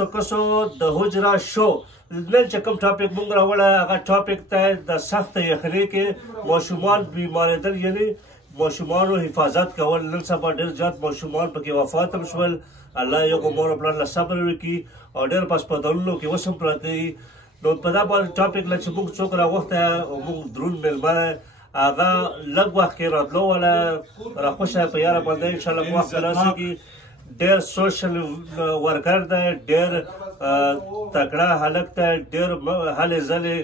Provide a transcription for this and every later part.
تاسو کسو د حجره شو نن چې کوم ټاپک مونږ راوړی هغه ټاپک ته د سخت یخنۍ کې ماشومان بیمارېدل یعنی ماشومانو حفاظت کول. نن سبا ډېر زیات ماشومان پکې وفات هم شول. الله یو مور او پلار له صبر وکړي او ډېر په هسپتالونو کې اوس هم پراته دي. نو په دا باندې ټاپک له چې مونږ څوک راوختی مونږ دروند مېلمه هغه لږ وخت کې راتلو وله راخوشی په یاره باندې انشاءالله په وخت راسېږي. ډېر سوشل ورکر دی، ډېر تکړه هلک دی، ډېر هلې ځلې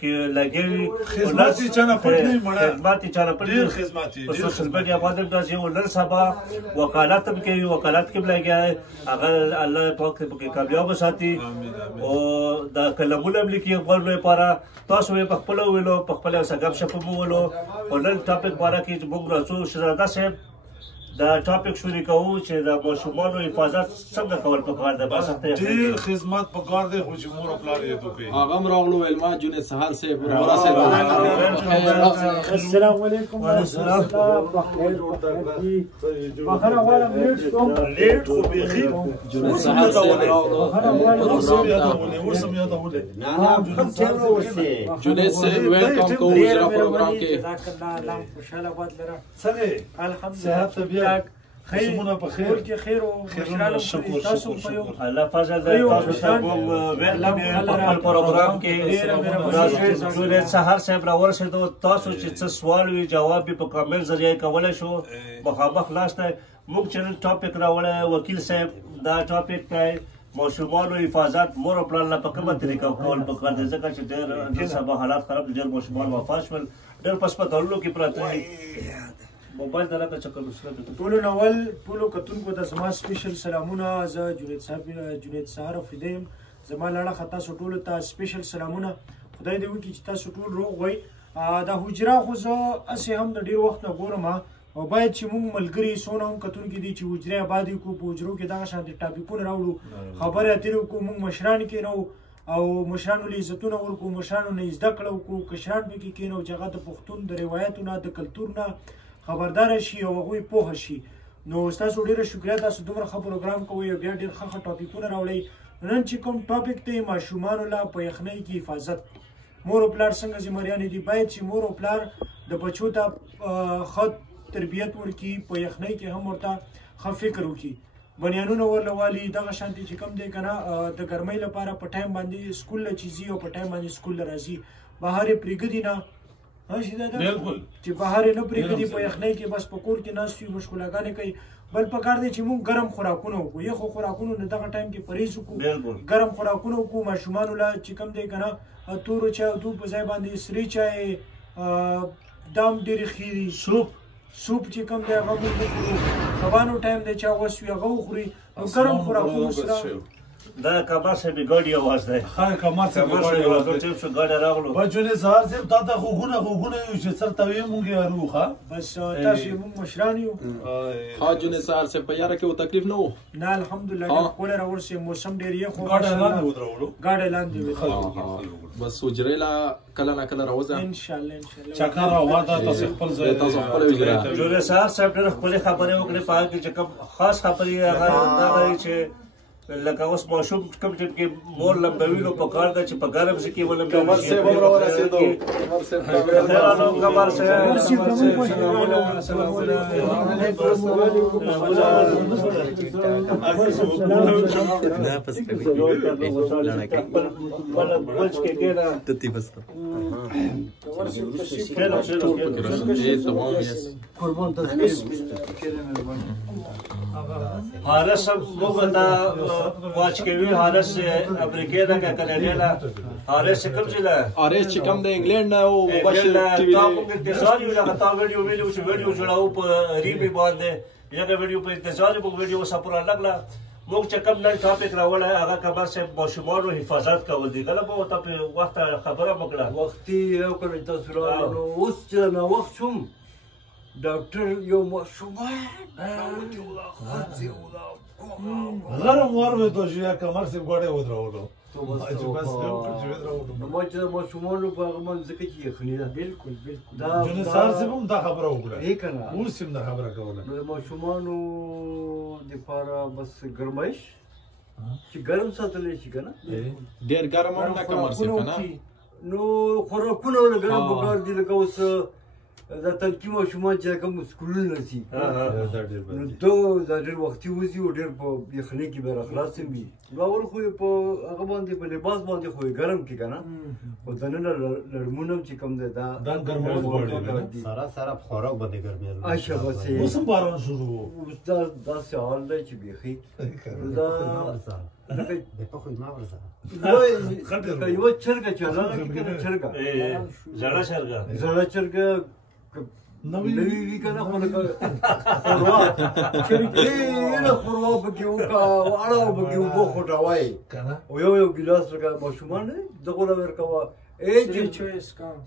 کې لګې وي. خدمت یې چانه پټ نه وي مړه، خدمت یې چانه پټ ډېر خدمت یې په سوشل میډیا باندې هم داسې یو نن سبا وکالت هم کوي، وکالت کې هم لګیا دی. هغه الله پاک پکې کامیاب وساتي او دا کلمونه هم لیکي غوږونو لپاره. تاسو یې په خپله وویلو، په خپله یو څه ګپ شپ هم وویلو. خو نن ټاپک باره کې چې موږ راځو شهزاده صاحب دا ټاپک شروع کوو چې د ماشومانو حفاظت څنګه کول پکار دی. ډېر خدمت پکار دی خو چې مور او پلار یې وکړي. هغه هم راغلو ویلما جنید سهار صاحب ورورا صاحب السلام علیکم بخیر غواړم لیټ خو بیخي جنید سهار صاحب راغلو جنید صاحب ویلکم کوو اجرا پروګرام کې. خوشاله باد لره څنګه الحمدلله صحت طبیعت قسمونه په خیر کې خیر او خوشاله شکر تاسو شکر په یو شکر الله فضل دی. تاسو ته موږ ویلکم یې په خپل پروګرام کې. جنید سهار صاحب راورسېدو. تاسو چې څه سوال وي جواب یې په کامل ذریعه کولی شو. مخامخ ناست دی. موږ چې نن ټاپک راوړی وکیل صاحب دا ټاپک دی ماشومانو حفاظت مور او پلار له په کومه طریقه کول پکار دی ځکه چې ډېر نن سبا حالات خراب دي. ډېر ماشومان وفات شول، ډېر په هسپتالونو کې پراته دي. موبایل ته راکړه چکر وسله ټولو نول ټولو کتونکو ته زما سپیشل سلامونه. زه جنید سهار فدی یم. زما لاړه تاسو ټولو ته سپیشل سلامونه. خدای دې وکړي چې تاسو ټول روغ وئ. دا حجره خو زه هسې هم د ډېر وخت نه ګورم او باید چې موږ ملګري څونه هم کتونکي دي چې حجرې آباد یې کړو، په حجرو کې دغه شانتې ټاپکونه راوړو، خبرې اترې وکړو، موږ مشران کېنو او مشرانو له عزتونه ورکړو، مشرانو نه زده کړه وکړو، کشران پکې کېنو چې هغه د پښتون د روایتو نه د کلتور نه خبرداره شي او هغوی پوهه شي. نو ستاسو ډېره شکریه، تاسو دومره ښه پروګرام کوئ او بیا ډېر ښه ټاپکونه راوړئ. نن چې کوم ټاپک دی ماشومانو له په یخنۍ کې حفاظت. مور او پلار څنګه ذمهریانې دي؟ باید چې مور او پلار د بچو ته ښه تربیت ورکړي، په یخنۍ کې هم ورته ښه فکر وکړي، بنیانونه ورله والي. دغه شانتې چې کوم دی که نه د ګرمۍ لپاره په ټایم باندې سکول له چې ځي او په ټایم باندې سکول له راځي. بهر یې پرېږدي نه چې بهر یې نه پرېږدي، په یخنۍ کې بس په کور کې ناست وي، مشغولاګانې کوي. بل پکار دی چې موږ ګرم خوراکونه وکړو، یخو خوراکونو نه دغه ټایم کې پرهیز وکړو، ګرم خوراکونه وکړو. ماشومانو له چې کوم دی که نه تورو چای او دوب په ځای باندې سرې چای دام ډېرې ښې دي. سوپ چې کوم دی هغه موږ وخورو. سبانو ټایم دی چې هغه وسوي هغه وخوري. نو ګرم خوراکونو سره دا کمر صاحب ګاډي آواز دی. ښه کمر صاحب ګاډي آواز دی. ټیم شو ګاډي راغلو. با جنید سهار صاحب تا ته غوږونه یو چې سر ته ویې مونږ یې ارو ښه بس تاسو یې مونږ مشران یو. ها جنید سهار صاحب په یاره کې و تکلیف نه و؟ نه الحمدلله ډېر ښکلی راورسېد. موسم ډېر یخ و، ګاډی لاندې ودرولو. ګاډی لاندې بس حجرې له کله نه کله راوځه انشاءالله. چکر او واده تاسو خپل ځای تاسو خپل حجره. جنید سهار صاحب ډېرې ښکلې خبرې وکړې. په هغه کې چې کوم خاص خبرې هغه دا دی چې لکه اوس ماشوم کوم چې مور لمبوي نو په کار ده چې په ګرم ځای کې ولمبوي. کمر صاحب هم راورسېدو. کمر حارس موږ ته واچ کوي. حارس امریکې ده که کاناډا ده؟ حارس کوم ځای ده؟ حارس چې کوم د انګلینډ نه او مبشر ټي وي تا موږ انتظار یو لکه تا ویډیو ویلو چې ویډیو جوړوو په ریبې باندې یوه ویډیو په انتظار موږ ویډیو سپوره لګله. موږ چې کوم نن ټاپک راوړی هغه کمر صاحب ماشومانو حفاظت کول دي. کله به ورته په وخت خبره وکړه وختي یو کله تاسو راغلو. اوس چې ناوخت شوم ډاکټر یو ماشومان غرم واورېدو چې یا کمر صاحب ګاډی ودرولو. ما چې د ماشومانو په هغه باندې ځکه چې یخني ده. بالکل بالکل. جنید سهار صاحب هم دا خبره وکړه. یې که نه اوس هم دا خبره کوله. نو د ماشومانو دپاره بس ګرمایش چې ګرم ساتلی شي که نه ډېر ګرم هم نه کمر صاحب که نه نو خوراکونه ولګوي پکار دي لکه اوس دا تنکي ماشومان چې کوم سکولونه ځي نو دا ډېر وختي وځي او ډېر په یخنۍ کې به راخلاص هم وي باور خو یې په هغه باندې په لباس باندې خو یې ګرم کړي که نه خو دننه لړمون هم چې کوم دی دا ګرمول غواړي سره خوراک باندې ګرمېږي اچھا بس اوس هم باران شروع و اوس داسې حال دی چې بیخي دا په خو ما ورسره یوه چرګه چالانه کړي که نه چرګه زړه چرګه زړه چرګه نوی وی کنه خو لکه خوروا چرګه خوروا پکې وکړه واړه پکې اوبه خوټوای او یو ګیلاس لکه ماشومان دغه له ورکوه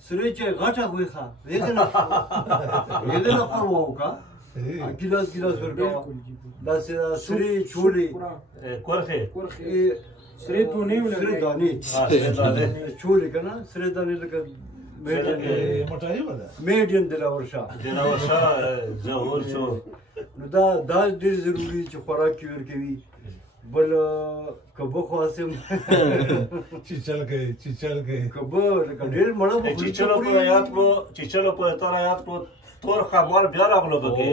سره چې غټه وي ښه دې نه خوروا وکړه ګیلاس ورکوه داسې سرې چولې کورخې سرې دونې سرې دانې چولې که نه سرې دانې لکه میډین دلاور شاه ظهور شو نو دا ډېر ضروري چې خوراک کې ورکوي بل کبه خو اسم چیچل گئی کبه لکه ډېر مړه به چیچلو په تر آیات کو تور خمار بیا راغلو پکې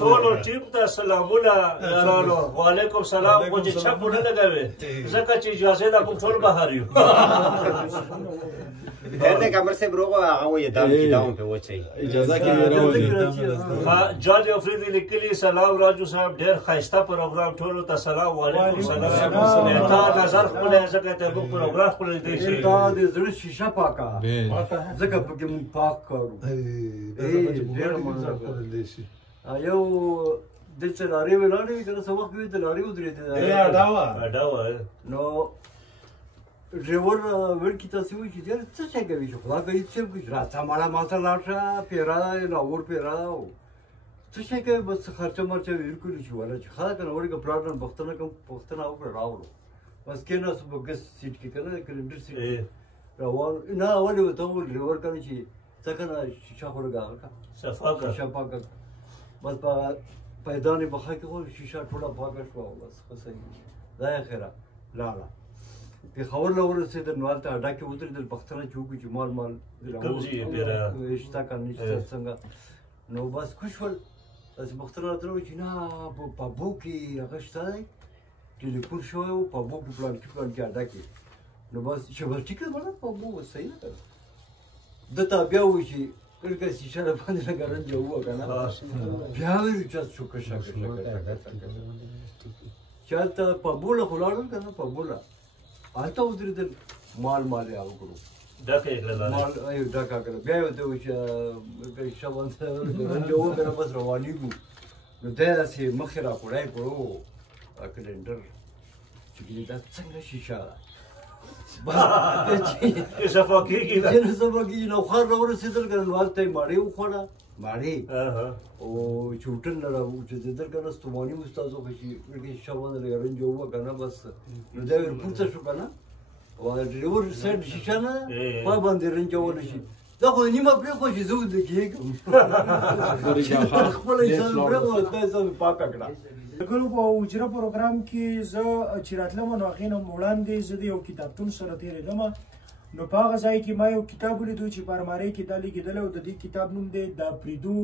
ټولو ټیم ته سلامونه یارانو وعلیکم سلام خو چې چپو نه لګوي ځکه چې اجازه ده موږ ټول بهر یو دې کمر سے بروغه هغه وې دام په وچی اجازه کې جان افریدي لیکلي سلام راجو صاحب ډېر ښایسته پروګرام ټولو ته سلام وعلیکم سلام تا نظر خپل ځکه ته موږ پروګرام خپل دی شي دا د زړه شیشه پاکه ځکه پکې موږ پاک کارو ډېر منظر یو دلته لارې ولاړې کنه څه وخت وي د لارې ودرېدې اډاوه نو ډریور ورکی تاسو وایي چې ډېر څه شی کوي چې خدا کوي څه کوي راځه ماړه ماته لاړ شه پیرا لاور پیرا څه شی کوي بس خرچه مرچه ورکړي چې ولا چې خا کنه ورګه پلاټن پښتنه کوم پښتنه او راوړو بس کینه سو بګس سیټ کې کنه کلندر سیټ راوړ نه اول وته ډریور کنه چې څنګه شیشه ورګه شیشه پاکه بس په پیدانې بخا کې خو شیشه ټوله پاکه شو بس صحیح دا خیره لاړه پېښور له ورسېدل نو هلته اډا کې ودرېدل پښتنه چې وکړي چې مال شته که نشته څنګه نو بس خوش شول داسې پښتنه راته وایي چې نه په پابو کې هغه شته دی ټلیفون شوی و پابو په پلان کې اډا کې نو بس شبرچي کړه بله پابو صحیح نه کړه ده ته بیا وایي چې کړکه شیشه را باندې لږ رنجه ووه که نه بیا وایي چې شو کشه چې هلته پابوله خو لاړل که نه پابوله هلته ودرېدل مال یې وکړو ډکه یې کړله مال ډکه کړه بیا یې ورته وایي چې شیشه باندې رنجه ووه که نه بس روانېږو نو دی داسې مخې را کوړی کړو کلنډر چې دا څنګه شیشه ده صفا کېږي صفا کېږي نو خر را ورسېدل که نه نو هلته یې ماړې وخوړه ماړې او چې هوټل نه را وچېدېدل که نه ستوماني مو ستاسو خو چې شیشه باندې لږ رنجه ووه که نه بس نو دا یې ورپورته شو که نه او د ډریور سایډ شیشه نه پا باندې رنجه ونه شي دا خو نیمه پرېښوه چې زه ورته کېږم خپله حساب پرېښوه دا حساب پاکه کړه ګلو په حجره پروګرام کې زه چې راتلم نو هغې نه وړاندې زه د یو کتابتون سره تېرېدم نو په هغه ځای کې ما یو کتاب ولیدو چې په المارۍ کې دا لیکېدلی او د دې کتاب نوم دی د پریدو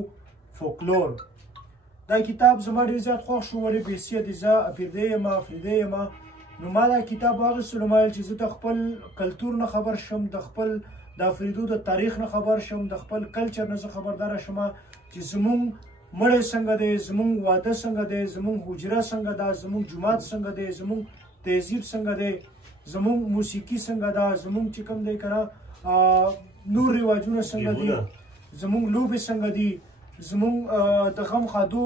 فوکلور دا کتاب زما ډېر زیات خوښ شو ولې بېحسیت زه افریدی یم نو ما دا کتاب واخیستلو ما ویل چې زه د خپل کلتور نه خبر شم د خپل د افریدو د تاریخ نه خبر شم د خپل کلچر نه زه خبرداره شم چې زمونږ مړی څنګه دی زمونږ واده څنګه دی زمونږ حجره څنګه ده زمونږ جومات څنګه دی زمونږ تهذیب څنګه دی زمونږ موسیقي څنګه ده زمونږ چې کوم دی که نه نور رواجونه څنګه دي زمونږ لوبې څنګه دي زمونږ د غم خادو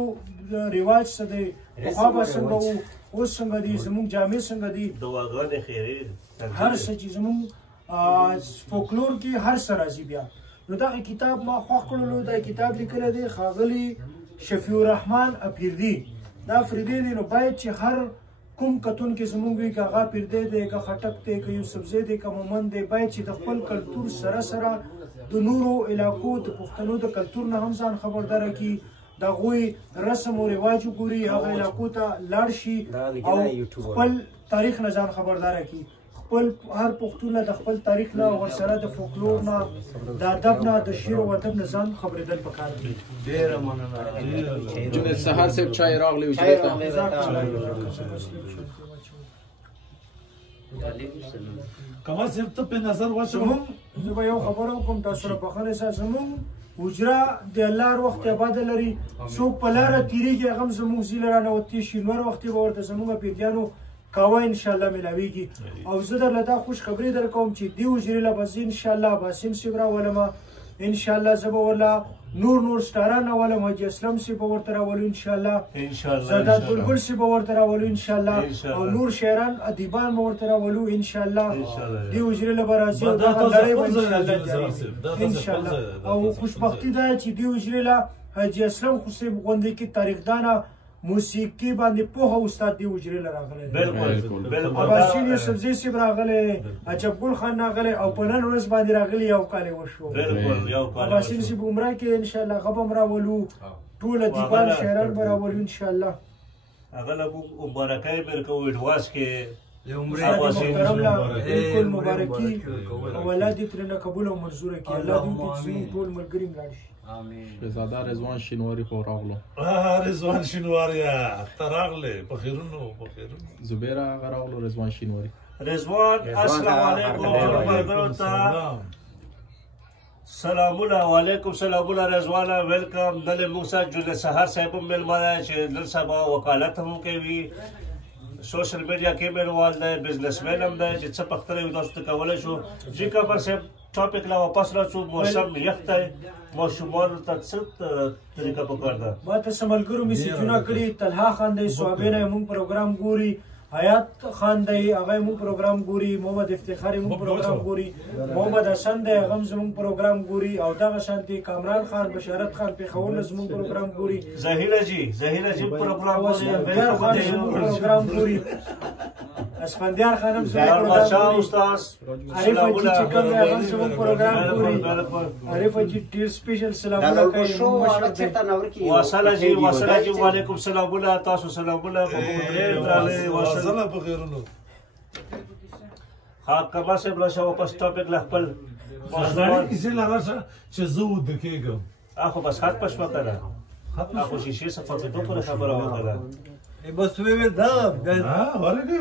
رواج څه دی پخوا به څنګه وو اوس څنګه دي زمونږ جامې څنګه دي دعاګانې خیرې هر څه چې زمونږ فولکلور کې هر څه راځي بیا نو دغه کتاب ما خوښ کړلو دا کتاب لیکلی دی ښاغلي شفیع الرحمن اپیردي دا افریدی دی نو باید چې هر کوم کتونکي زمونږ وي که هغه اپیردی دی که خټک دی که یوسفزی دی که مومند دی باید چې د خپل کلتور سره د نورو علاقو د پښتنو د کلتور نه هم ځان خبرداره کړي د هغوی رسم او رواج وګوري هغه علاقو ته لاړ شي او خپل تاریخ نه ځان خبرداره کړي خپل هر پښتون د خپل تاریخ نه ورسره د فولکلور نه د ادب نه د شعر او ادب نه ځان خبرېدل پکار دي. ډېره مننه جنید سهار صاحب چای راغلی وجود ته کمال صاحب ته په نظر واچوم. زمونږ زه به یو خبره وکړم تاسو سره بخښنې سره زمونږ حجره د الله هر وخت آباده لري څوک په لاره تېرېږي هغه هم زمونږ زی له رانوتې شي نور وخت به ورته زمونږ پیریانو کاوه انشاءالله ملاویږي او زه درله دا خوش خبرې در کوم چې دې حجرې له به زه انشاءالله باسم صاحب راولمه انشاءالله زه به ورله نور سټاران راولم حاجي اسلم صاحب به ورته راولو انشاءالله زرداد بلبل صاحب به ورته راولو انشاءالله او نور شاعران ادیبان به ورته راولو انشاءالله دې حجرې له به راځي او دغه لړۍ به انشاءالله جاري انشاءالله او خوشبختي دا چې دې حجرې له حاجي اسلم خو صاحب غوندې کې تاریخدانه موسیقي باندې پوهه استاد دی حجرې له راغلی بالکل اباسین یوسفزي صاحب راغلی عجب ګل خان راغلی او په نن ورځ باندې راغلی یو کال یې وشو اباسین صاحب عمره کې انشاءالله هغه به هم راولو ټول ادیبان شاعران به راولو انشاءالله هغه له موږ مبارکۍ درکوو اډواس کې محترم له بالکل مبارکي او الله دې ترېنه قبول او منظوره کړي الله دې وکړي چې زموږ ټول ملګري ملاړ شي شهزاده رضوان شینواري خو راغلو رضوان شینواریا ته راغلی په خیرونو زبیر هغه راغلو رضوان شینواري رضوان السلام علیکم ملګرو ته سلامونه وعلیکم سلامونه رضوانه ویلکم نن موږ سره جنید سهار صاحب هم میلمه دی چې نن سبا وکالت هم کوي سوشل میډیا کې میلوال دی بزنسمین هم دی چې څه پوښتنه وي تاسو ته کولی شو جی کبر صاحب ټاپک لا واپس راځو موسم یخ دی ماشومانو ته څه طریقه پکار ده ما ته څه ملګرو میسیجونه کړي طلحه خان دی صوابین یې مونږ پروګرام ګوري حیات خان دی هغه مونږ پروګرام ګوري محمد افتخار یې مونږ پروګرام ګوري محمد حسن دی هغه هم زمونږ پروګرام ګوري او دغه شانتي کامران خان بشارت خان پېښور نه زمونږ پروګرام ګوري ظهیره جي پروګرام اسفندیار خان زمونږ پروګرام ګوري اسفندیار خان هم زمونږ پروګرام استاد عارف اجي چې کوم دی هغه زمونږ پروګرام ګوري عارف اجي ډېر سپیشل سلامونه کوي واصله جي وعلیکم سلامونه تاسو سلامونه په زله په خیرونو ها کبا صاحب راشه واپس ټاپک له خپل ماشومان کیسې لا راشه چې زه وده کېږم اخو بس خط پښه کړه اخو شیشې صفاتو پر خبره وکړه بس وی دا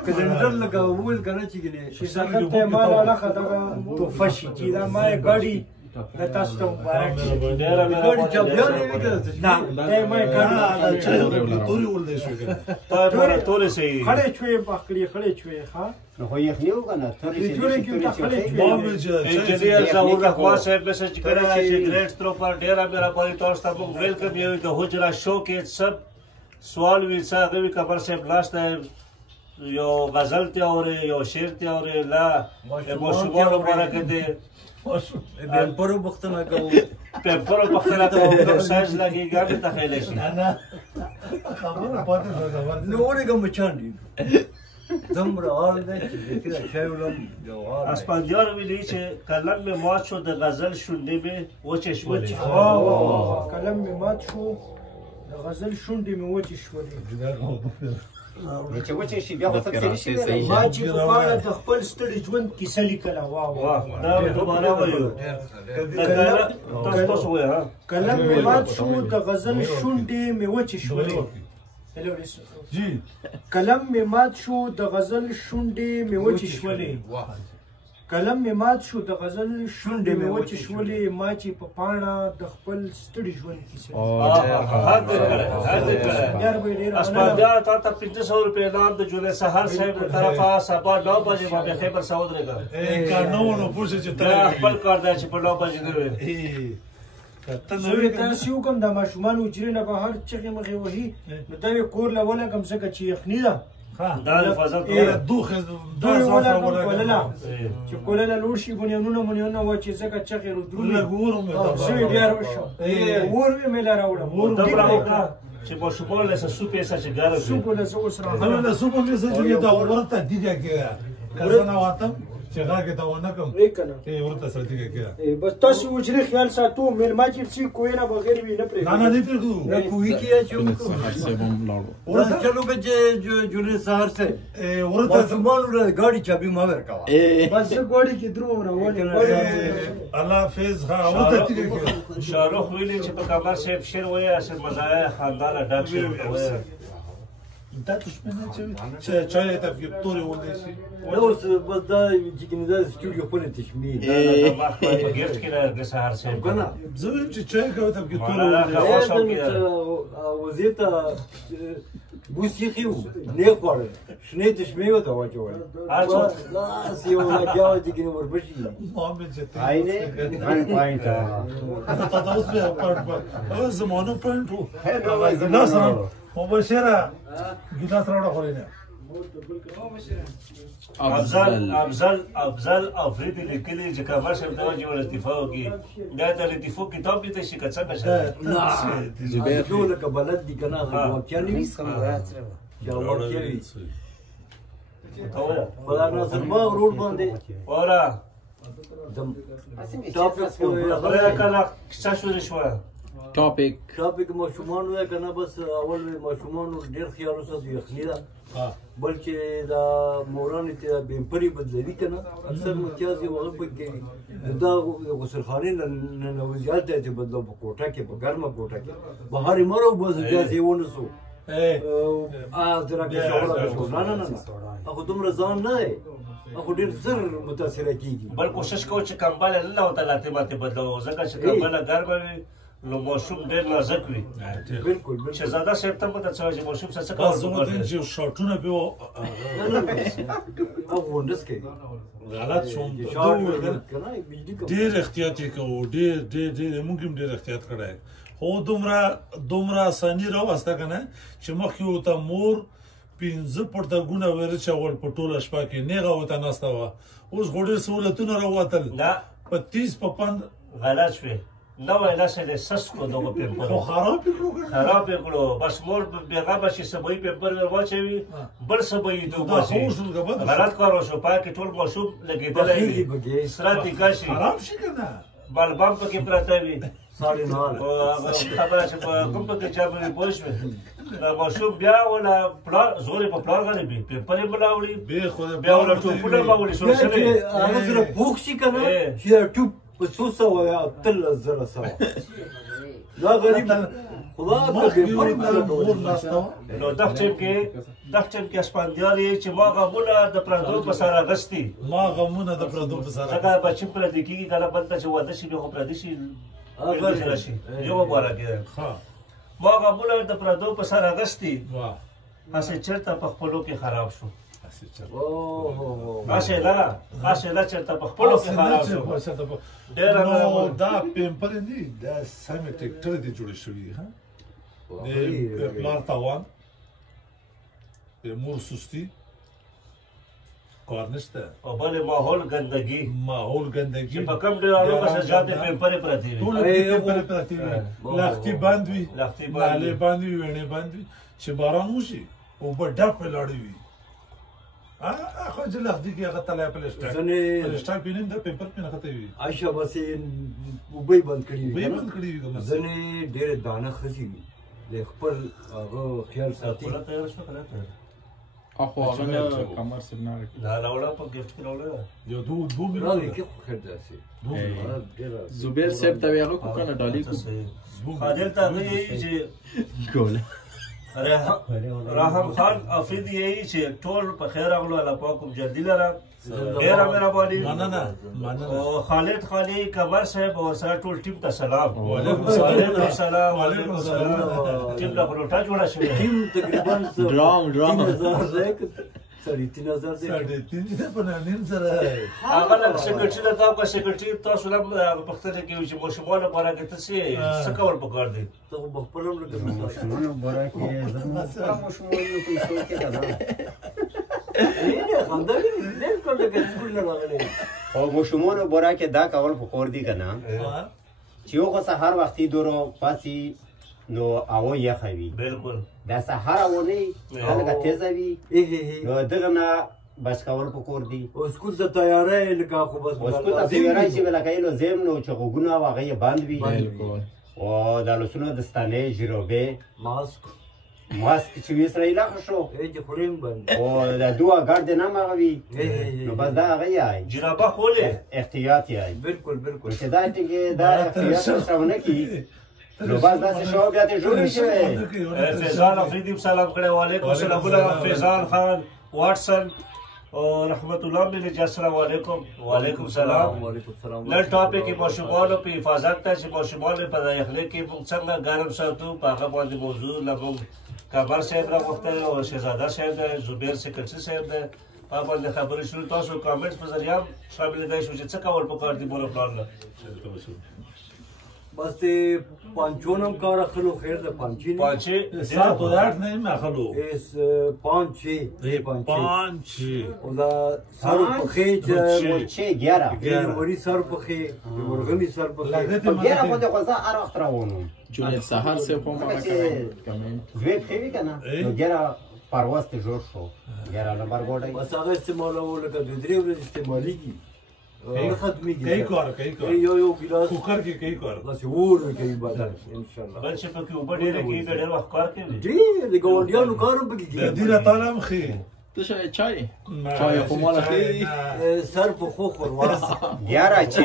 کلندر لګاول کنه چې ګنې شي سره ته مال ولا خدغه تو فشي چې دا ما ګاډي د تاسو ته مبارک شي ډېر ګاډي چاپیان یې وکړه نه ته ما ګاډي توري ولدې شو کنه تورې سي خړې چوي پخړې خړې چوي ها نو خو یې خنیو کنه تورې کې ته خړې چوي انجینیر ظهور رحمان صاحب میسج کړی چې ګریټ تر پر ډېر مهرباني تاسو ته موږ ویلکم یو د حجره شو کې سب سوال وی څه غوي خبر صاحب لاسته یو غزل ته اوري یو شعر ته اوري لا ماشومان مبارک دي پرو بختنه کوو پرو بختنه کوو ساز لګي ګاډي ته خېل شي نه خبره پاتې نو ورګم چاندي زمره حال ده چې شاولم جواب اسپانجار ویلی چې کلم می مات شو د غزل شونډې می وچې شولې کلم می مات شو د غزل شونډې می وچې شولې چې وچې شي بیا خو تفصیلي شي ما چې په اړه د خپل ستړي ژوند کیسه لیکله واه دا دوباره وایو تاسو وایي ها کلم می مات شو د غزل شونډې می وچې شولې جی کلم می مات شو د غزل شونډې می وچې شولې کلم می مات شو د غزل شونډې می وچې شولې ما چې په پاڼه د خپل ستړي ژوند کیسه اسپانجار تا ته 500 روپے نام د جنید سهار صاحب طرفه سبا 9 بجې باندې خیبر سعود رګا کارنو پوښتنه چې ته خپل کار دی چې په 9 بجې نه وي زه تاسو یو کوم د ماشومان حجرې نه بهر چغې مخې وهي نو دا یې کور له ولګم ځکه چې یخني ده دا حفاظت دوخه دوی ولګم کولله چې کولله لوړ شي بنیانونه وچې ځکه چغې رودرونه زه بیا روشم اور مې لا راوړم چې ماشومان له سوپ یې چې ګاره سوپ له زه اوس هغه له سوپ مې زه چې دا ورته دیګه کې کزنه واتم چې هغه ته ونه کوم کنه ورته سره دې کې بس تاسو وجري خیال ساتو میلما چې سی کوی نه بغیر وی نه پرې نه پرېږدو نه کوی کې چې سهار سے بم لاړو ورته چلو که چې جونې سهار سے ورته ماشومانو ګاډي چابي ما ورکوه بس زه ګاډي کې درو راولې الله حافظ ها ورته کې شاروخ ویلي چې په کمر صاحب شعر وایي اصل مزایای خاندانه ډک شي دا دشمنه چې چای ته په تورې ولې شي نه اوس بس دا چې کوم دا سټوډیو په تشمیل ما خو په ګیفت کې راغلی سهار صاحب کنه زه ویم چې چای کوي ته په تورې وزیته بوسیخي نه خوړل شنه تشمیل وته واچول لاس یو لګاو چې کوم وربشي محمد جته آینه 1 پوینټ تاسو به پړ زمانو پوینټ نه سره مباشره ګلاس راوړه خو نه افضل افریدي لیکلي چې کمر صاحب ته وجه لطیفه وکړي دا د لطیفو کتاب دې ته شي که څنګه شه نه ټول که بلد دي که نه واقعي خدا ناصر باغ روډ باندې وره ټاپک کله کیسه شروع شوه ټاپک ماشومانو ده که نه بس اول ماشومانو ډېر خیال وساتو یخني ده بل چې دا مورانې ته بمپري بدلوي که نه اکثر متیاز یې هغه پکې دا غسلخانې نه ننوځي هلته یې بدلو په کوټه کې په ګرمه کوټه کې بهر یې مه راوباسو جاز یې ونیسو نه هغه دومره ځان نه دی هغه ډېر زر متاثره کېږي بل کوشش کوو چې کمبله الله تعالی ته ماتې بدلو ځکه چې کمبله ګرمه وي نو ماشوم ډېر نازک وي بالکل شهزاده صاحب ته پته څه چې ماشوم څه کول زموږ چې شاټونه به هغه ونډس کوي غلط شوم ډېر احتیاطي کوو ډېر موږ هم ډېر احتیاط کړی خو دومره اساني راوسته که نه چې مخکې ورته مور 5 پرتګونه ورچول په ټوله شپه کې نیغه ورته ناسته وه اوس خو ډېر سهولتونه راوتل په 30 په 5 غلط شوې نوی نسل یې سس کړو دغه پیمپر خو خراب یې کړو بس مور بېغمه چې سبوي پیمپر ور واچوي بل سبوي یې وباسي غلط کار وشو پای کې ټول ماشوم لګېدلی وي سره تیکه شي خراب شي که نه بلبم پکې پراته وي ساړې نه خبره چې په کوم پکې چا باندې پوه شوې دا ماشوم بیا ولا پلار زور یې په پلار باندې وي پیمپر یې به راوړي بیا ولا ټوپونه به وړي سوړسلې هغه سره پوخ شي که نه چې دا ټوپ په 300 سره دا غریب خدا نو دغه ټیم کې اسپاندیار یې چې ما غمونه د پردو په سر اغستي ځکه بچي پردي کېږي که نه بل ته چې واده شي بیا خو پردي شي راشي یو مبارک ما غمونه د پردو په سر اغستي هسې چېرته په خپلو کې خراب شو هسې چېرته په خپلو کې خراب شو نو دا پیمپر نه دا سمې ټریکټر دي جوړې شوي د پلار تاوان د مور سستي کار نشته او بل ماحول ګندګي چې په کوم ډېر اړو کې زیاتې پیمپرې پرتې وي ټول پیمپرې پرتې وي لښتې بند وي نالې بند وي وینې بند وي چې باران وشي اوبه ډکې لاړې وي خو چې لښتې کې هغه تلی پلسټاک وینم دا پیمپر پې نښتې وي عایشه بس یې اوبه یې بند کړي وي ځینې ډېرې دانه ښځې وي د خپل هغه خیال ساتي اخو هغه کمر سره نه راوړه په ګفت کې راوړه یو دوه راځي کې خو خیر داسې زبیر صاحب ته هغه کو کنه ډالي کو خادر ته هغه چې ګول راهم خان افریدي یې چې ټول په خیر راغلو الله پاک جلدی لره ډېره مهرباني مننه او خالد خالي کمر صاحب او سره ټول ټیم ته سلام وعلیکم السلام ټیم له خروټا جوړه شوې ټیم تقریبا ډرام 3,000 په نن سره هغه لکه سیکرټري ته تاو که سیکرټري تاسو هم پوښتنه کوي چې ماشومان لپاره کې ته څه کول پکار دی ته خو په خپل هم لکه ماشومانو باره کې زموږ ماشومانو پیسو کې که نه خندا مې بالکل لکه سکول نه راغلی او ماشومانو باره کې دا کول پکار دي که نه چې یو خو سهار وختي دورو پاسي نو هوا یخه وي بالکل دا سهار هوا نه وي هلکه تیزه وي نو دغه نه بس کول پکور دي اسکول ته تیاری لکه خو بس اوس کو تاسو یې چې لکه یو زم نو چې غوګونه واغې باند وي او د لسونو د ستانې جروبه ماسک چې وی اسرائیل خو چې خوریم باندې او د دوه ګارد نه مغوي نو بس دا هغه یای جرابه خوله احتیاط یای بالکل بالکل چې دا ټیګه دا احتیاط سره نه کی نو بس دا شو بیا ته جوړ شي فیضان افریدی سلام کړه وعلیکم السلام فیضان خان واټسن او رحمت الله بن السلام علیکم وعلیکم السلام نن ټاپک ماشومانو په حفاظت ته چې ماشومان په داخله کې څنګه ګرم ساتو په هغه باندې موضوع لګوم کابر صاحب راغوښته او شهزاده صاحب دی زبیر سکرټری صاحب دی په باندې خبرې شروع تاسو کامنټس په ذریعہ شامل دی شو چې څه کول پکار دي مور پلان بس ته پانچونم کار اخلو خیر ده پانچی نه پانچی سات و آठ نہیں میں خلو اس پانچی پانچی او دا سر پخې چې چې 11 وری سر پخې ورغمی سر پخې ګیره خو د غزا ار وخت راوونو جونیت سهار سے کوم دوی خېوی کنه نو ګیره پرواز ته جوړ شو ګیره نمبر ګوډای بس هغه استعمالول لکه د درې ورځې استعمالېږي ختمېږي کئی کار یو ګلاس کوکر کې کئی کار بس اور کوي بدل ان شاء الله بل چې پکې وبډ ډېر کې ډېر وخت کار کوي ډېر د ګاونډیانو کارم پکې د دې تعالی مخې تشه چای چای خو مال خې سر په خو خورواس 11 چې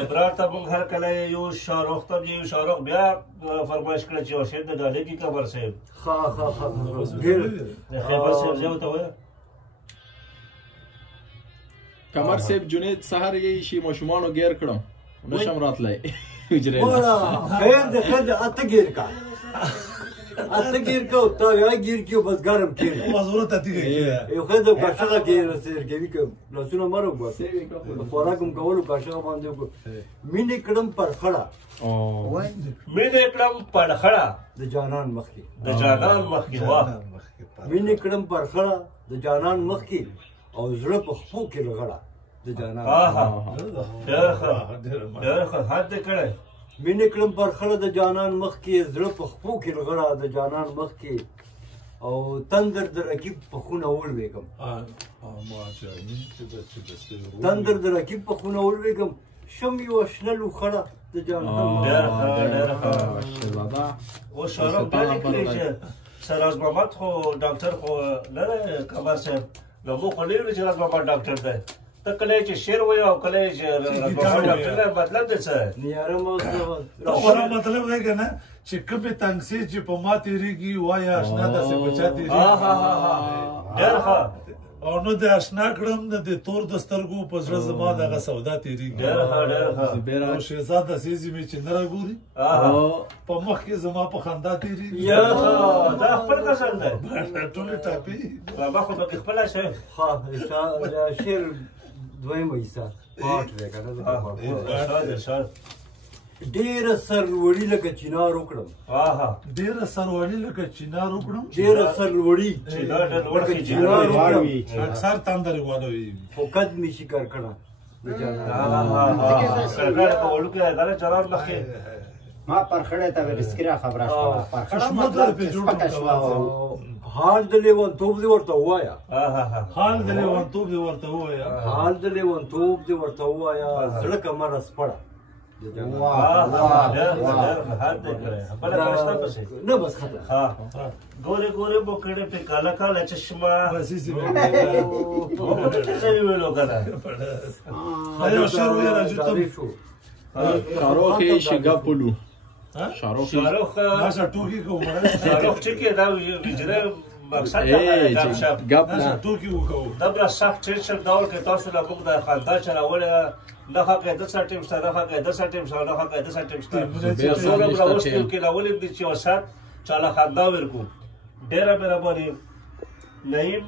ابرار ته موږ هر کله یو شاروخ ته یو شاروخ بیا فرمایش کړی چې اوسې د ډالې کې کبر صاحب ها ډېر خبر صاحب زه ته وایم کمر صاحب جنید سهار یې شي ماشومانو غیر کړم نشم راتلای اجره خیر ده اته گیر کا تا یا گیر کیو بس گرم کړي ضرورت اتي یو خدای د کاشغه کې رسېږي کوي کوم لاسونه مرو بس خوراکم کولو کاشغه باندې مینه کړم پر خړه مینه کړم پر خړه د جانان مخکي واه مینه کړم پر خړه د جانان مخکي او زړه په خپو کې لغړه د جانان ډېر ښه حد کړی مینه کړم پر خړه د جانان مخکي زړه په خپو کې لغړه د جانان مخکي او تندر د رقیب په خونه ولويګم تندر د رقیب په خونه ولويګم شم یو شنلو خړه د جانان ډېر ښه او شرف باندې کړی چې سراج محمد خو ډاکټر خو نه کمر صاحب نو مو خو نه ویل چې راز بابا ډاکټر دی ته کله چې شعر وایې او کله چې راز بابا ډاکټر دی مطلب دی څه نیاره دا مطلب دی که نه چې کومې تنګسې چې په ما تېرېږي وایه اشنا داسې په چا تېرېږي ډېر ښه او نو د اشنا کړم د تور د سترګو په زړه زما دغه سودا تېرېږي ډېر ښه او شهزاده سیزي مې چې نه راګوري په مخ کې زما په خندا تېرېږي دا خپل غزل دی ټولې ټاپې بابا خو پکې خپله شی شعر دویمه حصه پاټ دی که نه ډېره سرلوړي لکه چنار وکړم ډېره سرلوړي لکه چنار وکړم ډېره سرلوړي لکه چنار وکړم اکثر تندرې واړوي خو قد مې شکر کړه د جانان ما پر خړې ته بسکره خبره شوه پر خړې مطلب په جوړ حال د لیونتوب دې ورته ووایا حال د لیونتوب دې ورته ووایا حال د لیونتوب دې ورته ووایا زړه کمر سپړه نه بس ختم ګوره ګوره بوکړې په کالا کالا چشمه ویلو کنه یو شعر ویل راځي شاروخ شګه پلو شاروخ ماشا ټوکی کوم شاروخ ټکی دا ویجره مقصد دا شپ ګپ ټوکی وکاو دا بل سخت ټریشن ډول کې تاسو له موږ د خندا چلول نه حق د سټیم سره نه حق د سټیم سره نه حق د سټیم سره څوره راوستل کې لاول دي چې وسات چاله خندا ورکو ډیره مهرباني نعیم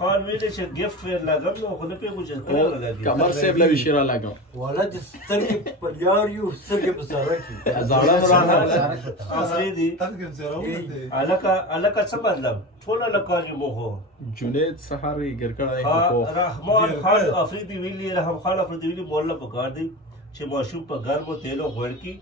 خان ویل چې گیفت ور لګم نو خو نه پیږو چې کمر صاحب له شیرا لګم والا د سترګې په یار یو سترګې په سره کې زړه راغله افریدي الکه څه مطلب ټول الکه مو خو جنید سحر ګرکړای رحمان خان افریدي ویلی رحم خان افریدي ویلی مولا پکار دی چې ماشوم په ګرمو تیلو غوړ کی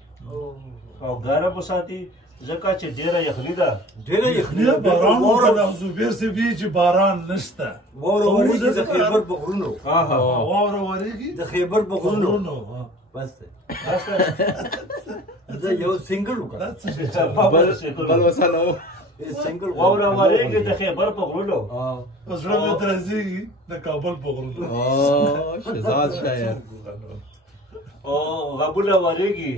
او ګرم وساتي ځکه چې ډېره یخني ده ډېره یخني نه باران وکړه زبیر سي بي چې باران نشته واوره ورېږي د خیبر په غرونو واوره ورېږي د خیبر په غرونو بس دا یو سنگل وکړه بل وسانه و سنگل واوره ورېږي د خیبر په غرونو زړه مې درځيږي د کابل په غرونو شهزاد شاعر او غبونه ورېږي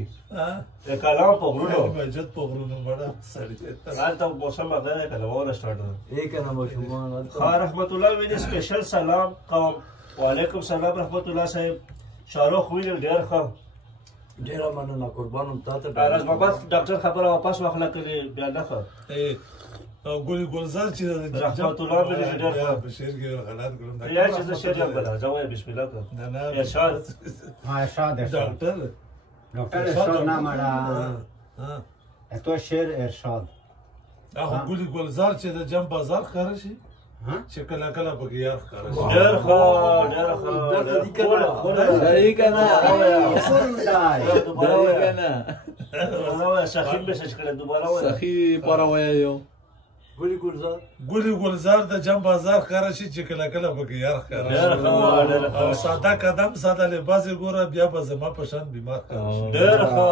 د کلام په غرونو بجت په غرونو بڑا سړی هلته موسم هغه دی که نه واوره سټارټ ده یې که نه ماشومان ها رحمت الله ویلي سپیشل سلام کوم وعلیکم سلام رحمت الله صاحب شاروخ ویلي ډېر ښه ډېره مننه قربان تا ته راز محمد ډاکټر خبره واپس واخله کړې بیا نه ښه ګل ګلزار چې رحمت الله ویلي چې ډېر ښه په شعر کې غلط کړم یا چې زه شعر یم بله زه وایم بسم الله کړم نه نه ارشاد ارشاد ډاکټر ډاکټر ارشاد نام اړه تو شعر ارشاد هغه ګل ګلزار چې د جام بازار ښکاره شي چې کله کله پکې یار ښکاره شي ډېر ښه ډېر ښه دای کنه دوباره دای وایه کنه دوباره وایه سخي میسج کړی دوباره وایه سخی پاره وایو ګلي ګلزار ګل ګلزار د جام بازار ښکاره شي چې کله کله پکې یار ښکاره ډېر شي ښه ډېر او ښه ساده قدم ساده لباس یې ګوره بیا به زما په شان بیمار ښکاره شي ډېر ښه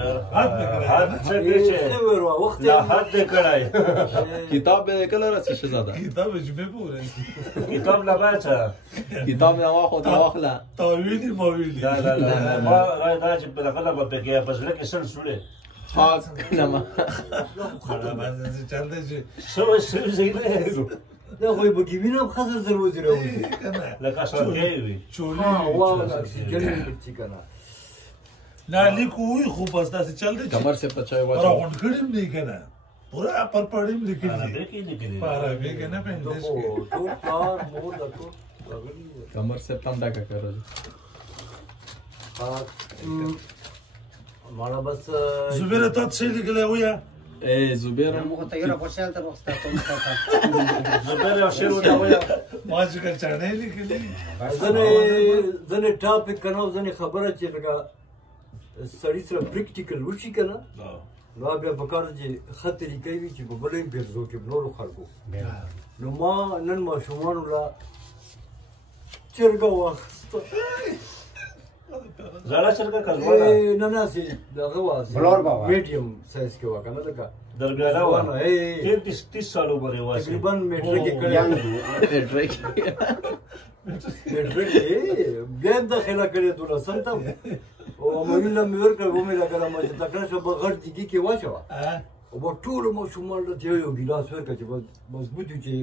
ډېر ښه حد څه دی چې وخت لا حد دی کړی کتاب به کله راسي شهزاده کتاب جمعه پورې کتاب نه باید کتاب نه واخو دا واخله تاویلی مویلی لا لا لا ما رای دا چې په دغه به پکې په زړه کې سل سوړې حق نما باندې چل دی چې سو زینه دا خو به کې وینم خزر زر وځي راوځي کنه لکه سرګي وي چولی واو اکسیجن چې کنه نه لیکو وي خو بس داسې چل دی کمر سے پچای را واچو غونډ کړم نه کنه پورا پر پړم لیکل عربي دي کې لیکلي پارا به کنه په انګلیش کې ټول کار مور د ټول کمر سے تندا کا کرو مالا بس زبیره ته څه لیکل ویا اے زبیر مو ته یو خوشاله تر وخت ته زبر یو شعر وایي ما چې کله چانه لیکل ځنې ټاپک کنه ځنې خبره چې لکه سړی سره پریکټیکل وشي کنه نو بیا پکار چې خط طریقې وي چې په بلې پیرزو کې نورو خلکو نو ما نن ماشومان ولا چرګه واخسته زړه چرګه کزمانه نه نه سي دغه واسه بلور بابا میډیم سایز کې وکنه لکه درمیانه و 30 سال عمر یې واسه تقریبا میټرک کې کړی ډریک میټرک بیا داخله کړی دوله سنتم او مویل مې ورکړ و مې لګره ما چې تکړه شو بغړ دي کې واچو او په ټول مو شمال ته یو ګلاس ورکړ چې مضبوط چې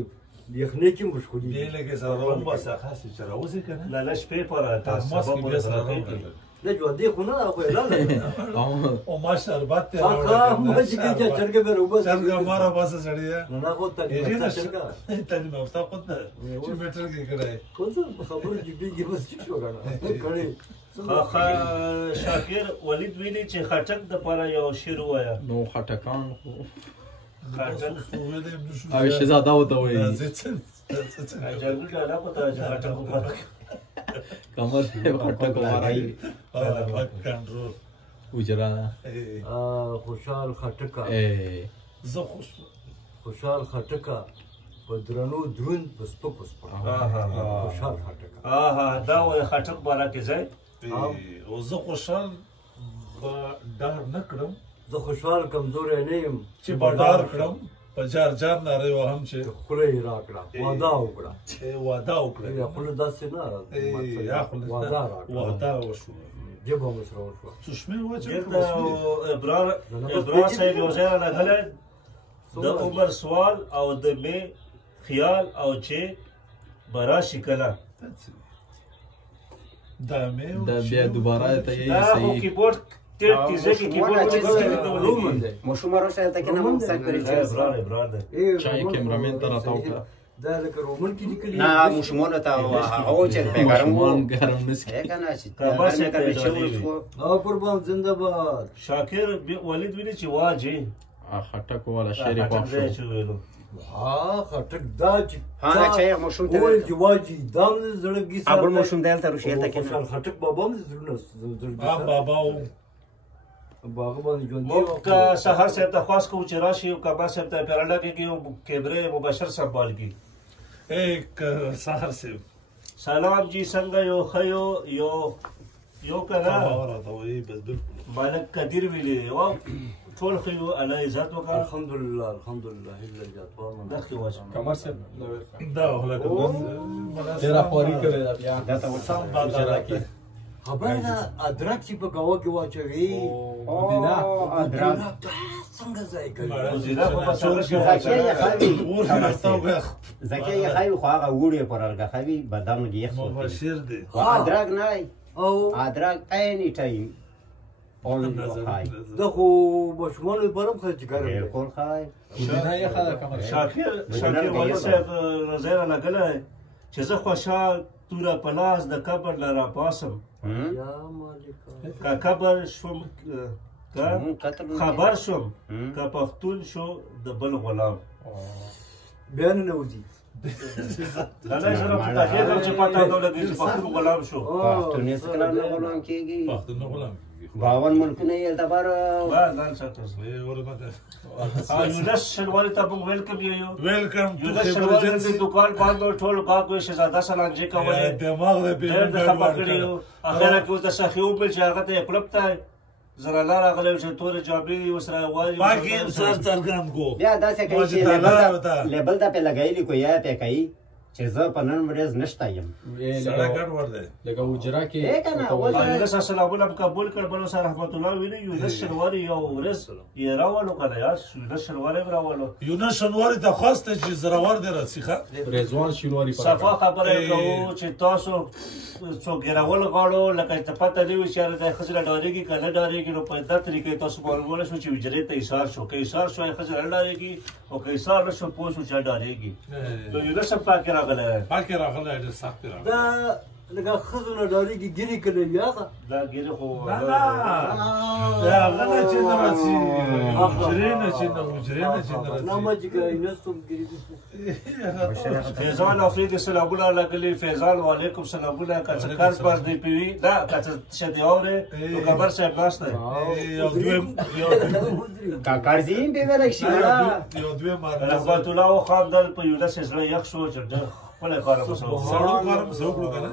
یخنۍ کې مشکل دی لکه سره هم بس خاص چې راوځي کنه لا لا شپې پر تاسو سبب بیا سره د ژوندې خو نه خو اعلان او ما شربت ته هغه ما چې کې چرګ به روبه څنګه مارا باسه سړی نه نه خو ته ته نو تاسو په ته چې میټر کې کړای خو څه خبر دې کې بس چې شو غواړم کړي شاکر ولید ویلي چې خټک د پاره یو شعر وایا نو خټکان خو خټک او شهزاده وته وایي جنګ ډاله پته چې خټک وکړه کمر سے خټک وراي کنټرول وجرا خوشحال خټکا زه خوشحال خټکا په درنو درون په سپکو سپکو خوشحال خټکا دا وای خټک بالا کې ځای او زه خوشحال ډار نه کړم زه خوشحال کمزوری نه یم چې بډار کړم په جار جار ناره وهم چې خوله یې راکړه واده وکړه واده وکړه یا خوله داسې نه یا خوله واده راکړه واده وشو جبه مو سره وشوه چشمه واچو دلته ابرار صاحب یو ځای راغلی د عمر سوال او د می خیال او چې براشي کله دا مې دا بیا دوباره ته یې دا خو صحیح کیبورډ ټیپ کیږي چې کیبورډ رومن دی مشوم راشه ته کنه مو سک پرې چې ابرار دی چای کیمرامین ته راته وکړه دا لکه رومن کې لیکلي نه مشمون ته او چې پیغام ماشومان ګرم نسکي کنه چې کبا هغه څه کبي کوي شو او قربان زنده باد شاکر ولید ویلي چې واجی خټک والا شعر خټک خوښ دی شو چې ویلو ها خټک دا چې ها چې مشوم ته وایي چې واجی دا زړګي ابل مشوم دلته روشي ته کنه خوشحال خټک بابا هم زړونه بابا باغ باندې ژوند موږ که سهار صاحب ته خواست کوو چې راشي او کمال صاحب ته پیراله کې یو کیمرې مباشر سنبال کی سهار صاحب سلام جی څنګه یو ښه یو که نه مالک قدیر ویلي و ټول ښه یو الله عزت وکړه الحمدلله الحمدلله هیله جاتوار دښتې واچ کمر صاحب دا هلکه ډېره خواري کړې ده بیا دا ته سم بازار خبر ده ادرک چې په ګاوه کې واچوي مدینه ادرک څنګه ځای کوي زکیه یې خایي خو هغه وړې پر الګخوي بدن کې یخ مبشر دی ادرک نه او ادرک اینی ټایم اون خای دا خو ماشومان لپاره هم ښه کار دی بالکل خای مدینه یې ښه ده کمر شاکر والي صاحب نظر لګلی چې زه خوشحال توره په لاس د قبر نه راپاسم یا مالکه که قبر شوم که خبر شوم که پښتون شو د بل غلام بیا نه وځي دا نه سره په تاخیر چې پتا نه لګي چې پښتون غلام شو پښتون یې څنګه نه غلام کېږي پښتون نه غلام 52 ملکونه یې دبر نه ساتس یونس شنواری ته موږ ویلکم یو ویلکم یونس شنواری د دکان باندې ټول کاغو شهزاده سلانجي کولې دماغ دې ډېر د خپه کړیو اخره کې اوس د سخیو بل چې هغه ته کلب ته زراله راغلی چې تورې جامې ورسره وایي باقي سر څرګند کو بیا داسې کوي چې لیبل دا په لګایلی کو یا په کوي چې زه په نن ورځ نشته یم سړی ګډ ور دی لکه اجرا کې یونس السلام علیکم قبول کړ بل سره رحمت الله ویلي یونس شنواری یو ورځ یې راولو کنه یار یونس شنواری راولو یونس شنواری ته خواسته چې زراور دی رسیخه رضوان شینواری صفا خبره کوو چې تاسو څو ګیرول غواړو لکه ته پته نه وي چې د ښځې ډارېږي که نه ډارېږي نو په دا طریقې تاسو معلومولی شو چې حجرې ته ایثار شو که ایثار شو ښځې نه ډارېږي او که ایثار نه شو پوه شو چې ډارېږي نو یونس هم پاکې راغلی پاکې راغلی ډېر سخت راغلی دا لکه ښځو نه ډارېږي ګیرې کړی یا دا ګیرې خو دا هغه نه چې نه راځي حجرې نه چې نه حجرې نه چې نه راځي نه ما چې که نستم ګیرې فیضان افریدي سلامونه لګلي فیضان وعلیکم سلامونه که څه کار پر دی پیوي دا که څه شدې اورې نو قمر صاحب ناست دی کاکړزین به ویلی شي یو دوی رحمت الله خاندل په یونس زړه یخ شو چې ډېر ښکلی کار مو سړو کار مو وکړو که نه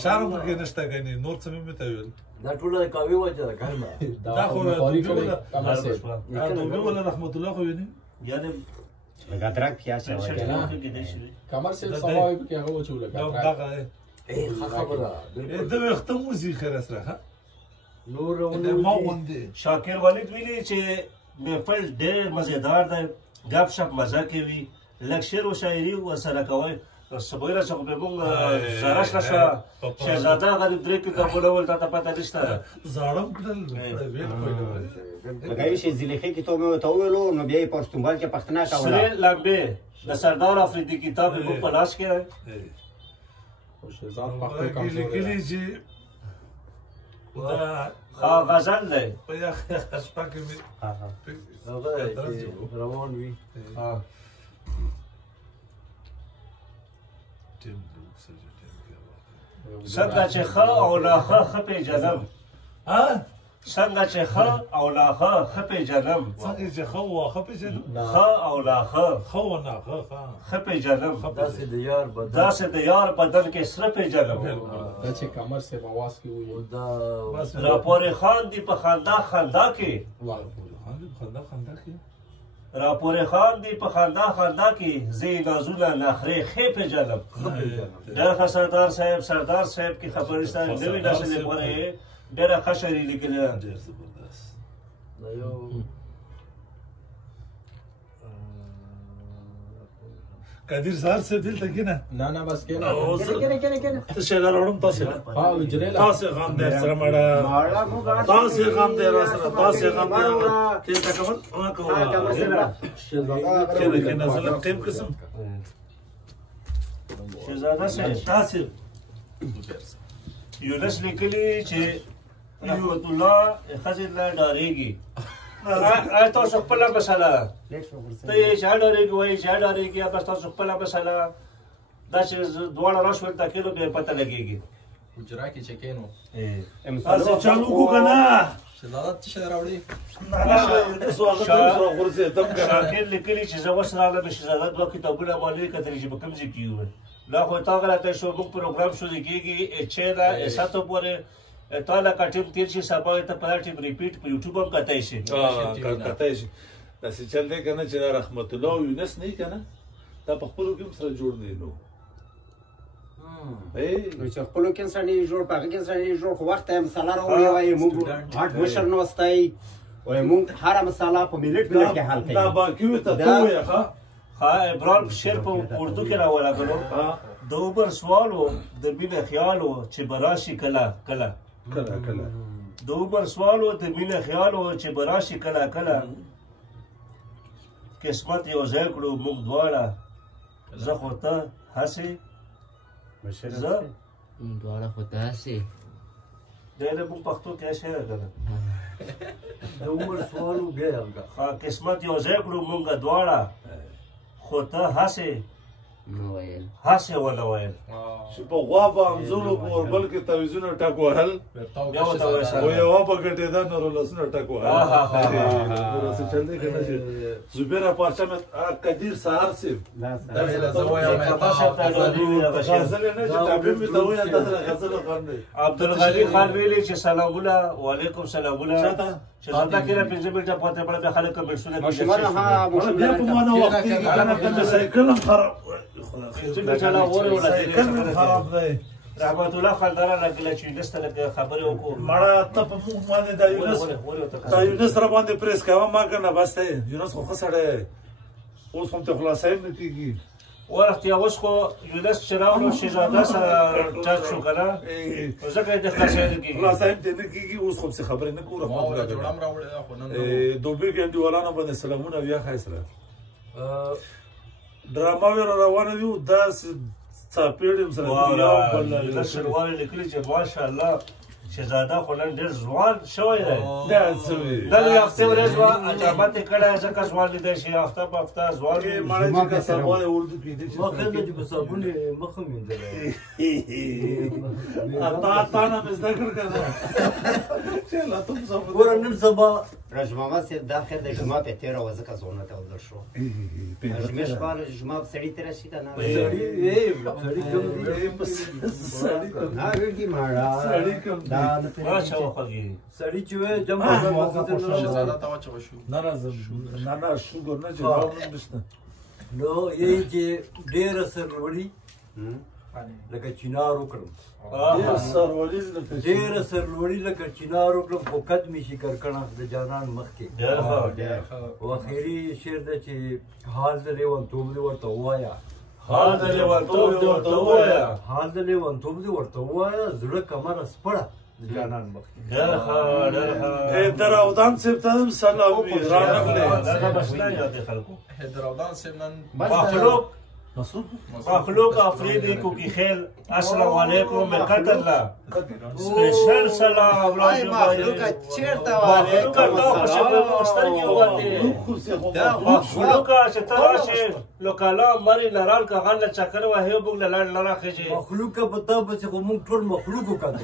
شرم پکې نشته ګنې نور څه مې ته ویل دا ټوله د کاوې وجه ده که نه دا خو خواري کړې کمر صاحب دوی ولا رحمت الله خو ویني یعنې لکه ادرک پیاز کمر صاحب سوای کې هغه وچو لګا دغه ښه خبره د وختم موزي خیر سره ها نور ما غوندې شاکر والد ویلي چې محفل ډېر مزېدار دی ګپ شپ مزه کوي لږ شعر و شاعري ورسره کوئ سبویره چې خو به موږ زاره شته شوه شهزاده غریب درې کتابونه ول تا ته پته نشته زاړم کړل لکه یو شي زلیخې کتاب مې ورته وویلو نو بیا یې پښتونبال کې پښتنه کوله سرې لمبې د سردار افریدي کتاب یې موږ په لاس کې دی شهزاد پښتو کمزوري کلی چې غزل دی په یخ شپه کې مې هغه چې روان وي څنګه چې ښه او ناښه ښه پېژنم څنګه چې ښه او ناښه ښه پېژنم څنګه چې ښه واښه پېژنم ښه او ناښه ښه و ناښه ښه پېژنم داسې د یار بدن داسې د یار بدن کې سره پېژنم دا چې کمر صاحب आवाज کې وي دا راپورې خان دی په خندا خندا کې راپورې خان دی په خندا خندا کې زه نازونه نخرې ښې پېژنم ډېر ښه سردار صاحب کې خبرې ستا نوې نسل لپاره یې ډېره ښه شاعري لیکلې ده ډېر زبردست دا یو قادر صاحب سے دلته کېنه نه بس کېنه ته شګه راوړم تاسو له ها وجرې لا تاسو غم دې سره مړه تاسو غم دې را سره تاسو غم دې ته کوم ما کوه کېنه کېنه زلم ټیم قسم شهزاده صاحب تاسو یونس لیکلي چې رحمت الله ښځې نه ډارېږي آیا تاسو خپله مسله ته یې چې ډارېږي وایي چې ډارېږي یا بس تاسو خپله مسله دا چې دواړه راشول تا کېلو بیا پته لګېږي حجره کې چې کېنو تاسو چالو کو کنه شهزاده څه شی راوړي نه سواغت سره ورسې تم کنه شاکر لیکلي چې زه اوس راغلم شهزاده دوه کتابونه باندې کتلې چې به کوم ځای کې وي لا خو تا غلطه شو موږ پروګرام شروع کېږي چې دا ساتو پورې تا لا کټیم تیر شي سبا ته په ټیم ریپیټ په یوټیوب هم کتای شي کتای شي داسې چل دی کنه چې رحمت الله او یونس نه کنه دا په خپلو کې سره جوړ دی نو چې خپلو کې سره نه جوړ پاګه کې سره نه جوړ خو وخت هم مساله راوړي وای موږ هټ مشر نو واستای وای موږ هر مساله په ملت کې حل کوي دا باقی ته تو ښه عمران شعر په اردو کې راوړل د اوبر سوالو د مینه خیالو چې براشي کله کله د اوبر سوالو د مینه خیالو چې براشي کله کله قسمت یو ځای کړو موږ دواړه زه خو ته هسې زه دواړه خو ته هسې دی نه موږ پښتو کې شعر کنه د عمر سوالو بیا هغه قسمت یو ځای کړو موږ دواړه خو ته هسې نو ویل هسې ونه ویل چې په غوا به همزولو په اوربل کې تعویضونه ټک وهل بیا ورته وایه او یوه به ګټېده نورو لاسونه ټک وهل داسې چل دی که نه چې زبیره پارچه مې قدیر سهار صاحب غزل یې نه چې ټاپې مې ته وویل داسې غزل خوند دی عبدالغني خان ویلي چې سلامونه وعلیکم سلامونه چې زنده کې نه پنځه منټه پاتې بړه بیا خلک کمنټسونه ماشومان ها بیا په ما نه وخت کېږي که نه کنه سایکل هم خراب خراب دی رحمت الله خالدارا لګله چې یونس ته لږ خبرې وکړو مړه ته په موږ باندې دا یونس را باندې پریس کوه ما که نه بس دی یونس خو ښه سړی اوس هم ته خلاصی نه کېږي ورختیا اوس خو یونس چې راغلو شهزاده سره ټچ شو که نه ځکه یې د خلاصی نه کېږي خلاصی هم ته نه کېږي اوس خو پسې خبرې نه کوو رحمت الله دوبۍ کې انډیوالانو باندې سلامونه بیا ښایسته ډراماوې را روانه دي داسې څاپېړې هم سره یونس شنواري لیکلي چې ماشاءالله شهزاده خو نن ډېر ځوان شوی دی نن یې هفتې ورځ وه اجامت یې کړی ځکه ځوان لیدی شي هفته په هفته ځوان مړی چې که سبا یې اردو کېدی ما خیال دی چې په صابون یې مخ هم وینځلی تا نه مې زده کړ که نه ګوره نن سبا راج محمد صاحب دا خیر د جمعه په تېره وه ځکه زونه ته ودر شو جمعې شپه جمعه په سړي تېره شي که نه سړي کم نه ویلګي ماړه راشه وخوږي سړي چې وی جمع شهزاده ته واچوه شو نه شوګر نه چې دا هم نشته نو یی چې ډېره سرلوړي لکه چینار وکړم ډېره سرلوړي لکه چینار وکړم خو قد مې شي کرکڼه د جانان مخکې او اخري شعر ده چې حال د لیونتوب دې ورته ووایه حال د لیونتوب دې ورته ووایه حال د لیونتوب دې ورته ووایه زړه کمره سپړه د جانان مخکې ډېر ښه ډېر ښه دراودان صاحب ته هم سلام وي رانغلی دا بس نه یاد دی خلکو حیدراودان صاحب نن مخلوق آفریدی کو کی خیل السلام علیکم میں قتل اللہ سپیشل سلام ای مخلوقه چیرته مخلوقه تا خوشه به مستر کی ہوتی مخلوقه چې تا راشی لوکالا مری لرال که غل چکر و هیو بگ للار لرا خیجی مخلوقه په تا پسې خو موږ ټول مخلوق وکړو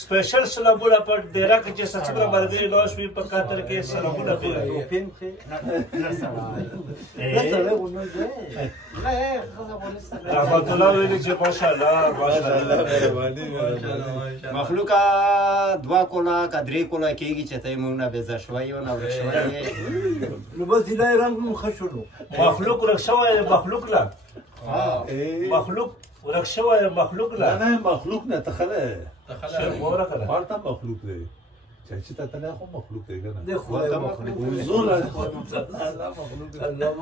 سپیشل سلامونه پر ډیرا کې چې سچبره مرګي نوش وی په خاطر کې سلامونه پیږي رحمت الله ویلي چې ماشاءالله مخلوقه دوا کوله که درې کوله کېږي چې ته یې موږ نه بېزه شوی یو نه ورک شوی نو بس الهي رنګ مو ښه شولو مخلوق ورک شوی مخلوق لا مخلوق ورک شوی مخلوق لا نه مخلوق نه تخله شیخ مورا کنه مالته مخلوق دی چې تا ته خو مخلوق دی کنه د خدای مخلوق زول الله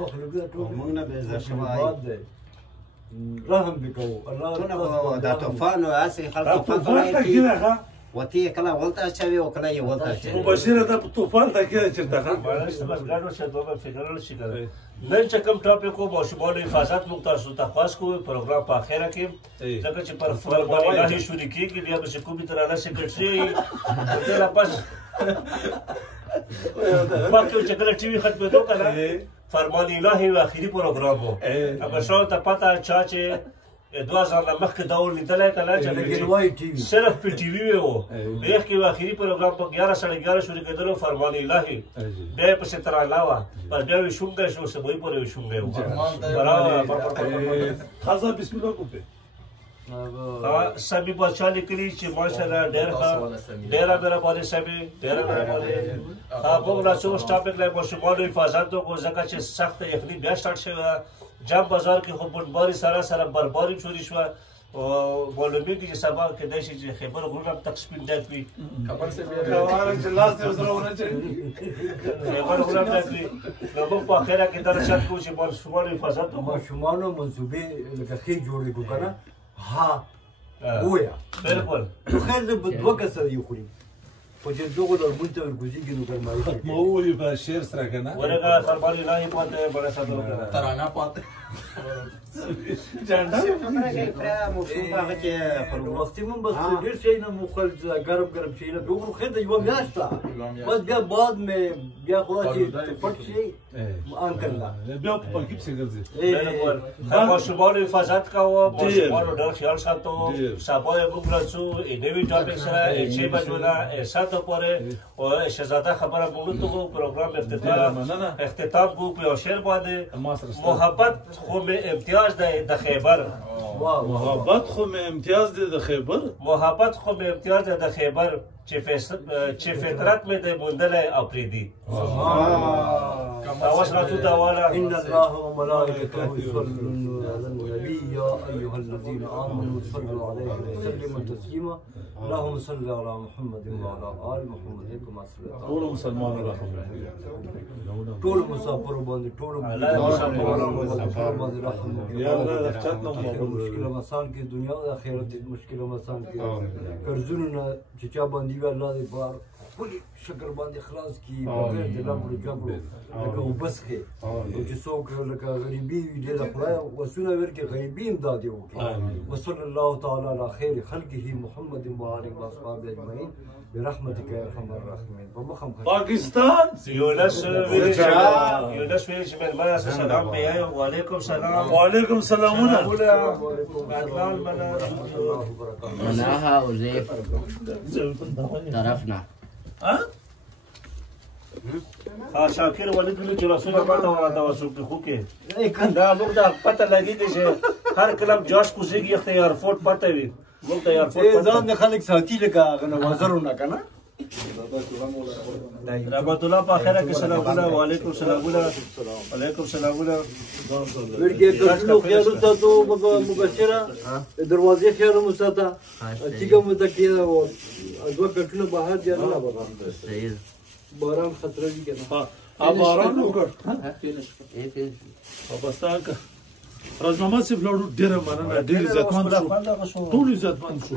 مخلوق ده ټول موږ نه بېزه شوی رحم وکړو الله دا طوفان او هسې خلک طوفان وتی کله ولته اچوي او کله یې ولته اچوي مبشره دا په طوفان ته کې چیرته ښه باندې بس ګاډو شه دوه فکر نه شي کړی نن چې کوم ټاپک کو ماشومان حفاظت موږ تاسو ته خاص کوو پروګرام په اخره کې ځکه چې پر فرمان الهي شروع کېږي بیا به کومې ترانه سیکرټري ته لا پس باقي چې کله ټي وي ختمېدو کنه فرمان الهي و اخري پروګرام وو هغه شاو ته پته چا چې دوه ځله مخکې دا اور لیدلی که نه چې صرف په ټي وي و بیخ کې آخري پروګرام په 11:11 شروع کېدلو فرمان الهي بیا یې پسې ترانه وه بس بیا وې شونګی شو سبوی پورې وې شونګی و خاصه بسم الله کو په سبھی بادشاہ لیکلی چې ماشاءالله ډېر ښه ډېره مهرباني سبھی ډېره مهرباني موږ راځو اوس ټاپک لی ماشومانو حفاظت وکړو ځکه چې سخته یخني بیا سټارټ شوې ده جام بازار کې خو بمباري سره برباري چوري شوه معلومیږي چې سبا کېدای شي چې خیبر غرونه هم تک سپین ډک وي خیبر غرونه هم ډک وي نو موږ په اخره کې دا رشد کوو چې ماشومانو حفاظت وکړو ماشومانو منصوبې لکه ښې جوړې کړو که نه ها ووایه بالکل نو خیر دی به دوه کسه یې خوري خو چې دغو لرګون ته ورکوزېږي نو ګرمایي ما ووایي په شعر سره که نه ورګه فرمان الهي پاته بڑا صدر ترانه پاته وختي من بس ډېر شی نه مو خپل ګرم شي نه وګورو خیر دی یوه میاشت ده بس بیا بعد مې بیا خو چې پټ شي انکل لا بیا په پاکي پسې ګرځي ماشومانو حفاظت کوو ماشومانو ډېر خیال ساتو سبا یې موږ راځو نوي ټاپک سره 6 بجو نه 7 پورې او شهزاده خبره موږ ته پروګرام اختتام کوو په یو شعر باندې محبت خو مې امتیاز دی د خیبر محبت خو مې امتیاز دی د خیبر محبت خو مې امتیاز دی د خیبر چې فطرت مې دی موندلی افریدي اوس راځو دا واله ان الله وملائکته یصلون علی النبی یا ایها الذین آمنوا صلوا علیه وسلموا تسلیما اللهم صل علی محمد وعلى آل محمد كما صليت ټول مسلمانانو رحم ټول مسافرو باندې ټول باندې رحم یا الله د چت نو مشکل مسان کې دنیا او آخرت مشکل مسان کې قرضونو نه چې چا باندې الله دې بار خپل شکر باندې خلاص کی بغیر د لمبو جبرو لکه وبس کې او چې څوک لکه غریبي وي ډېره خدای وسونه ورکړي غریبي امداد یې وکړي وصلی الله تعالی علی خیر خلقه محمد وآله واصحابه اجمعین برحمتك يا ارحم الراحمين بمخم پاکستان یونس ویل چې مېلمانه سلام بیاي وعلیکم سلام وعلیکم سلامونه مناها وزيف طرفنا شاکر ولید چې رسول الله تعالی تواصل کې خو کې دا موږ دا پته لګیږي چې هر کلم جاش کوزيږي اختیار فوت پته وي موږ ته یار فوت ځان نه خلک ساتي لکه غنه وزرونه کنه رحمت الله په اخره کې سلامونه وعلیکم سلامونه وعلیکم سلامونه ورګه د ټولو خیال ساتو مبشره دروازې خیال مو ساته چې کوم تکیه او ادو کټلو بهر دی نه بابا باران خطر دی کنه باران وکړ افغانستان کا روزنامه سیف لړو ډیره مننه ډیر عزتمن شو ټول عزتمن شو